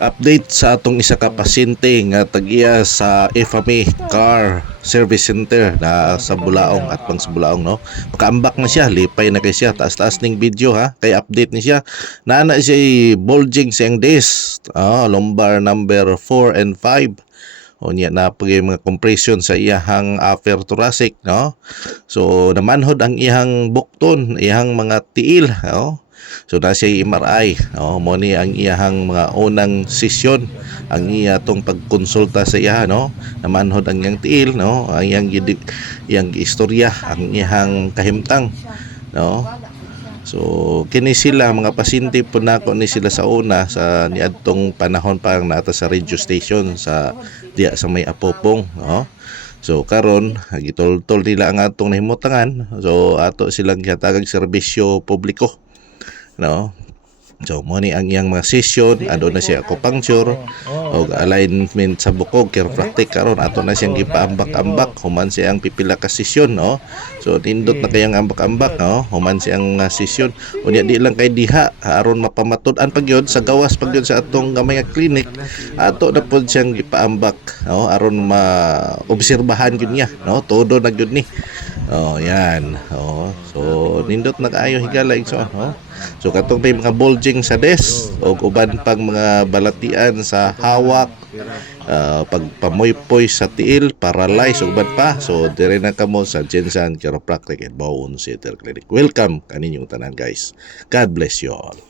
Update sa atong isa ka pasyente nga tagiya sa FMA Car Service Center na sa Bulaong at pang sa Bulaong no. Makaambak na siya, lipay na kay siya, taas-taas ning video ha. Kay update ni siya. Naana siya bulging siyang disc. Ah, lumbar number 4 and 5 o niya na pagay mga compression sa iyahang upper thoracic no so namanhod ang iyahang bukton iyahang mga tiil no so na siya MRI no mo ni ang iyahang mga unang sesyon ang iya tong pagkonsulta sa iya no? Namanhod ang iyang tiil no? Ang iyang gidi- iyang istorya ang iyahang kahimtang no? So kini sila mga pasyente po nako ni sila sa una sa niadtong panahon pa ang nata sa radio station sa diya sa may Apopong, no? So karon gitol-tol nila ang atong nahimutangan. So ato silang gihatagag serbisyo publiko, no? So mo ni ang iyang mga session, ado na siya acupuncture o alignment sa bukog chiropractic karon. Ato na siyang gipaambak-ambak. human siyang pipila ka session no? So nindot na kayang ambak-ambak no? Human siyang uh, session. Unya di lang kay diha aron mapamatud-an pagyod sa gawas pagyod sa atong gamay nga clinic ato na pod siyang gipaambak no? Aron ma-obserbahan gyud niya no? Todo na gyud ni Oh, yan. Oh, so nindot na kaayo higala so, no? So katong may mga bulging sa desk o uban pang mga balatian sa hawak, uh, pagpamoy-poy sa tiil, paralyze uban pa. So dire na kamo sa Jensen Chiropractic and Bone Center Clinic. Welcome kaninyong tanan guys. God bless you all.